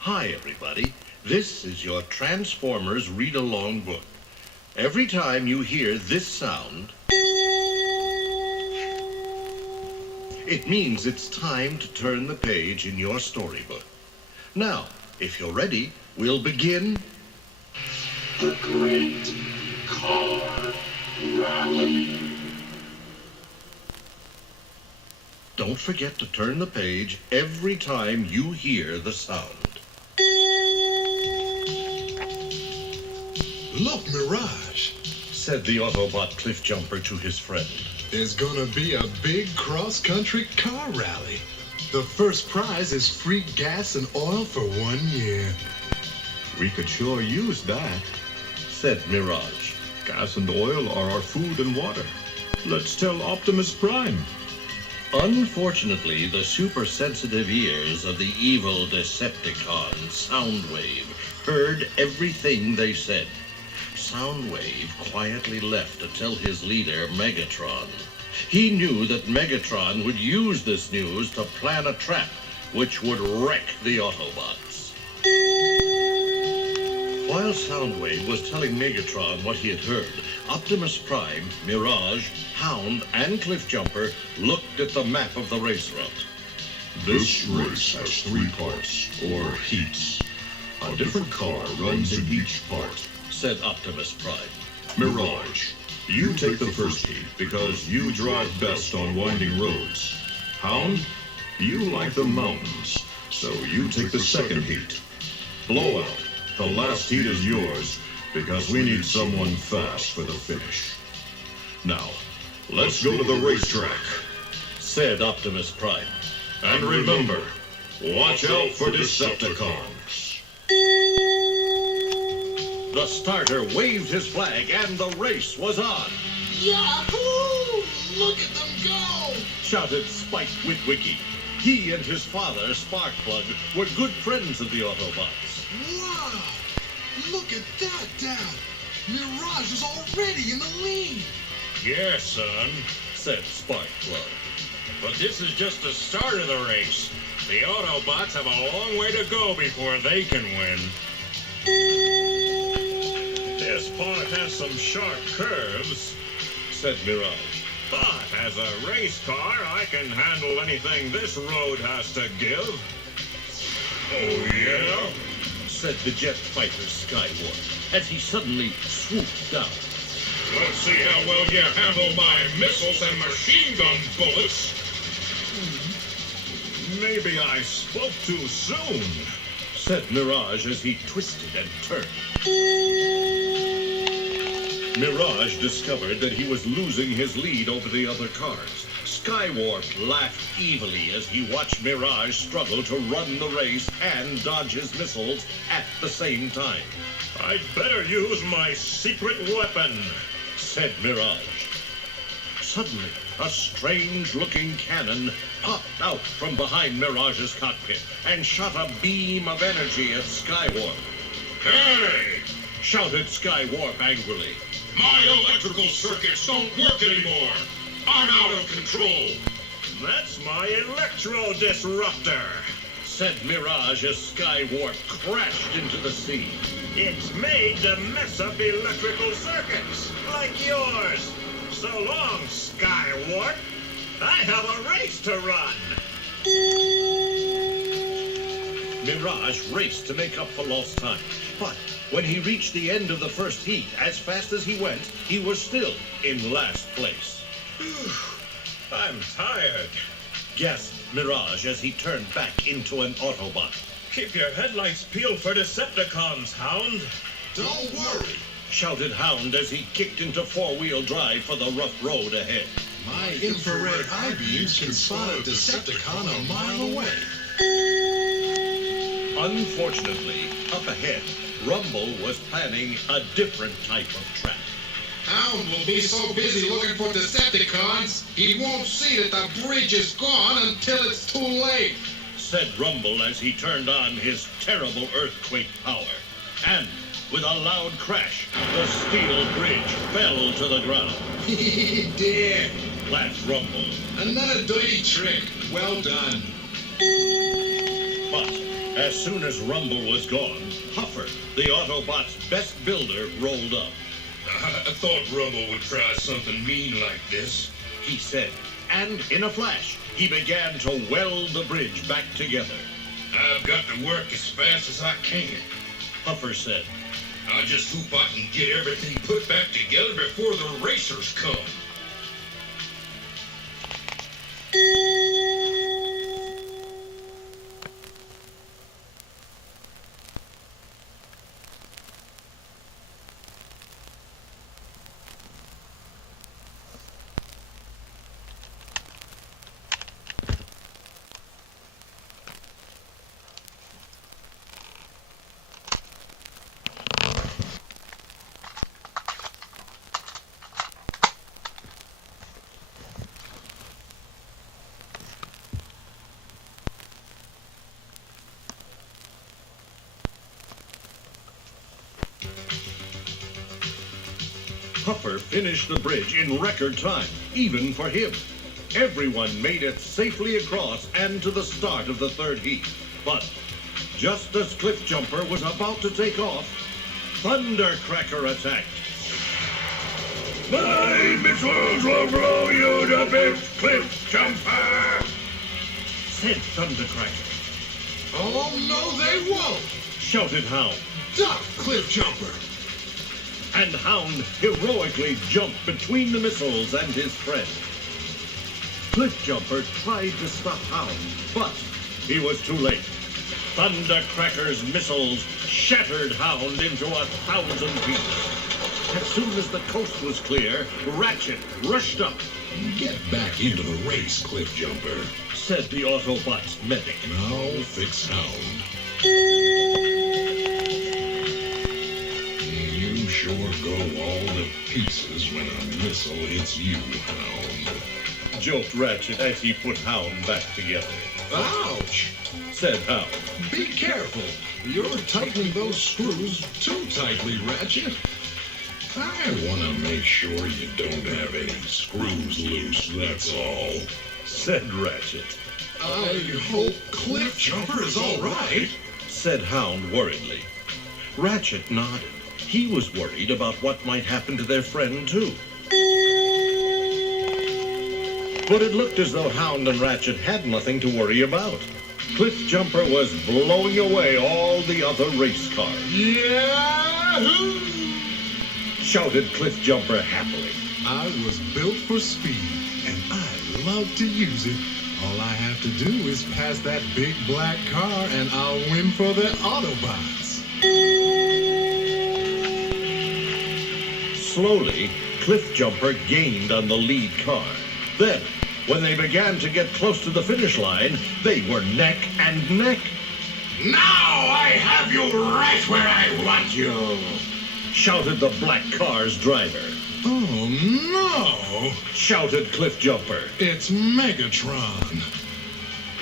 Hi, everybody. This is your Transformers read-along book. Every time you hear this sound, it means it's time to turn the page in your storybook. Now, if you're ready, we'll begin. The Great Car Rally. Don't forget to turn the page every time you hear the sound. Look, Mirage, said the Autobot cliff jumper to his friend. there's gonna be a big cross-country car rally. The first prize is free gas and oil for 1 year. We could sure use that, said Mirage. Gas and oil are our food and water. Let's tell Optimus Prime. Unfortunately, the super-sensitive ears of the evil Decepticon, Soundwave, heard everything they said. Soundwave quietly left to tell his leader, Megatron. He knew that Megatron would use this news to plan a trap which would wreck the Autobots. While Soundwave was telling Megatron what he had heard, Optimus Prime, Mirage, Hound, and Cliffjumper looked at the map of the race route. This race has 3 parts, or heats. A different car runs in each part. Said Optimus Prime. Mirage, you take the first heat because you drive best on winding roads. Hound, you like the mountains, so you take the second heat. Blowout, the last heat is yours because we need someone fast for the finish. Now, let's go to the racetrack, said Optimus Prime. and remember, watch out for Decepticons. The starter waved his flag and the race was on. Yahoo! Look at them go! Shouted Spike Witwicky. He and his father, Sparkplug, were good friends of the Autobots. Wow! Look at that, Dad! Mirage is already in the lead! Yes, son, Said Sparkplug. but this is just the start of the race. The Autobots have a long way to go before they can win. This part has some sharp curves, Said Mirage. but as a race car, I can handle anything this road has to give. Oh, yeah? Said the jet fighter Skywarp as he suddenly swooped down. Let's see how well you handle my missiles and machine gun bullets. Maybe I spoke too soon. Said Mirage as he twisted and turned. Mirage discovered that he was losing his lead over the other cars. Skywarp laughed evilly as he watched Mirage struggle to run the race and dodge his missiles at the same time. I'd better use my secret weapon, Said Mirage. Suddenly, a strange-looking cannon popped out from behind Mirage's cockpit and shot a beam of energy at Skywarp. Hey! Shouted Skywarp angrily. My electrical circuits don't work anymore. I'm out of control. That's my electro disruptor, Said Mirage as Skywarp crashed into the sea. It's made to mess up electrical circuits like yours. So long, Skywarp. I have a race to run. Mirage raced to make up for lost time. But when he reached the end of the first heat, as fast as he went, he was still in last place. I'm tired. Gasped Mirage as he turned back into an Autobot. Keep your headlights peeled for Decepticons, Hound. Don't worry! Shouted Hound as he kicked into four-wheel drive for the rough road ahead. My infrared eye beams can spot a Decepticon a mile away. Unfortunately, up ahead, Rumble was planning a different type of trap. Hound will be so busy looking for Decepticons, he won't see that the bridge is gone until it's too late. Said Rumble as he turned on his terrible earthquake power. And with a loud crash, the steel bridge fell to the ground. He did. Laughed Rumble. Another dirty trick. Well done. But As soon as Rumble was gone, Huffer, the Autobot's best builder, rolled up. I thought Rumble would try something mean like this. He said, and in a flash, he began to weld the bridge back together. I've got to work as fast as I can. Huffer said, I'll just hope I can get everything put back together before the racers come. Huffer finished the bridge in record time, even for him. Everyone made it safely across and to the start of the third heat. But just as Cliffjumper was about to take off, Thundercracker attacked. My missiles will blow you to bits, Cliffjumper! Said Thundercracker. Oh, no, they won't. Shouted Hound. Duck, Cliffjumper. And Hound heroically jumped between the missiles and his friend. Cliffjumper tried to stop Hound, but he was too late. Thundercracker's missiles shattered Hound into 1,000 pieces. As soon as the coast was clear, Ratchet rushed up. Get back into the race, Cliffjumper, said the Autobot's medic. I'll fix Hound. You sure go all to pieces when a missile hits you, Hound. Joked Ratchet as he put Hound back together. Ouch! Said Hound. Be careful. You're tightening those screws too tightly, Ratchet. I want to make sure you don't have any screws loose, that's all. Said Ratchet. I hope Cliffjumper is all right. Said Hound worriedly. Ratchet nodded. He was worried about what might happen to their friend, too. But it looked as though Hound and Ratchet had nothing to worry about. Cliffjumper was blowing away all the other race cars. Yahoo! Shouted Cliffjumper happily. I was built for speed, and I love to use it. All I have to do is pass that big black car, and I'll win for the Autobots. Slowly, Cliffjumper gained on the lead car. Then, when they began to get close to the finish line, they were neck and neck. Now I have you right where I want you! Shouted the black car's driver. Oh, no! Shouted Cliffjumper. It's Megatron.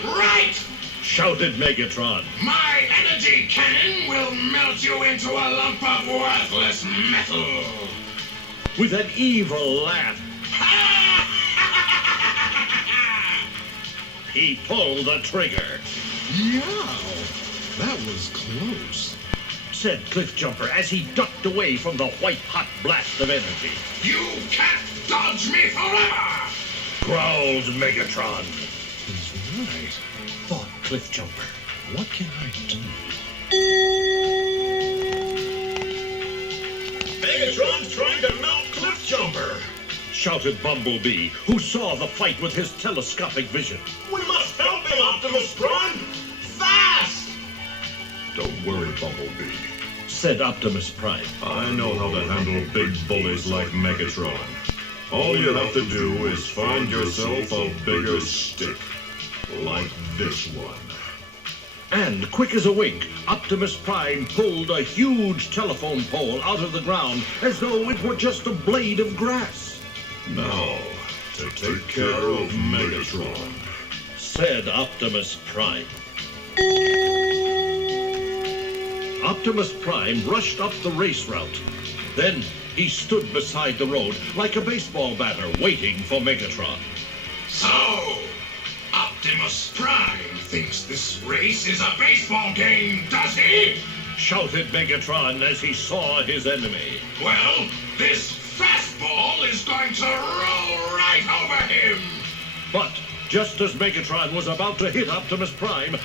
Right! Shouted Megatron. My energy cannon will melt you into a lump of worthless metal! With an evil laugh, he pulled the trigger. Yow! That was close. Said Cliffjumper as he ducked away from the white-hot blast of energy. You can't dodge me forever! Growled Megatron. He's right. Thought Cliffjumper. What can I do? Megatron's trying to melt Cliffjumper! Shouted Bumblebee, who saw the fight with his telescopic vision. We must help him, Optimus Prime! Fast! Don't worry, Bumblebee. Said Optimus Prime. I know how to handle big bullies like Megatron. All you have to do is find yourself a bigger stick. Like this one. And quick as a wink, Optimus Prime pulled a huge telephone pole out of the ground as though it were just a blade of grass. Now, to take care of Megatron. Said Optimus Prime. Optimus Prime rushed up the race route. Then he stood beside the road like a baseball batter waiting for Megatron. So, Optimus Optimus Prime thinks this race is a baseball game, does he? Shouted Megatron as he saw his enemy. Well, this fastball is going to roll right over him. But just as Megatron was about to hit Optimus Prime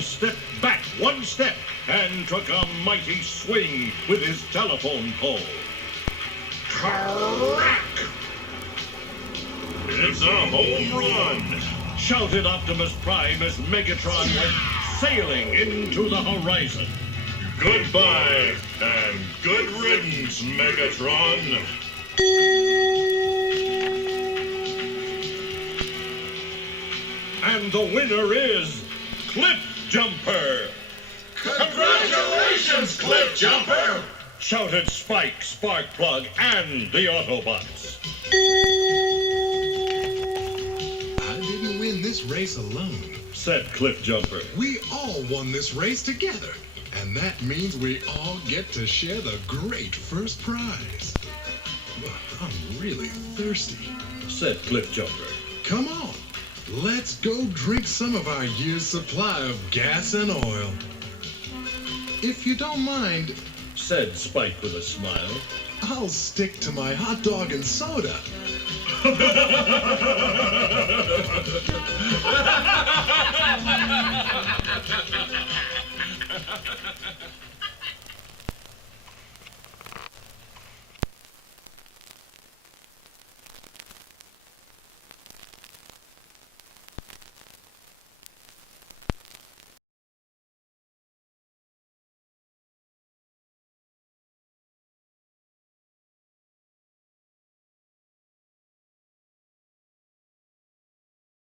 stepped back one step and took a mighty swing with his telephone pole. Crack! It's a home run! Shouted Optimus Prime as Megatron went sailing into the horizon. Goodbye, and good riddance, Megatron. And the winner is Cliff Jumper! Congratulations, Cliff Jumper! Shouted Spike, Sparkplug, and the Autobots. I didn't win this race alone. Said Cliff Jumper. We all won this race together. And that means we all get to share the great first prize. Well, I'm really thirsty. Said Cliff Jumper. Come on, let's go drink some of our year's supply of gas and oil. If you don't mind, Said Spike with a smile. I'll stick to my hot dog and soda.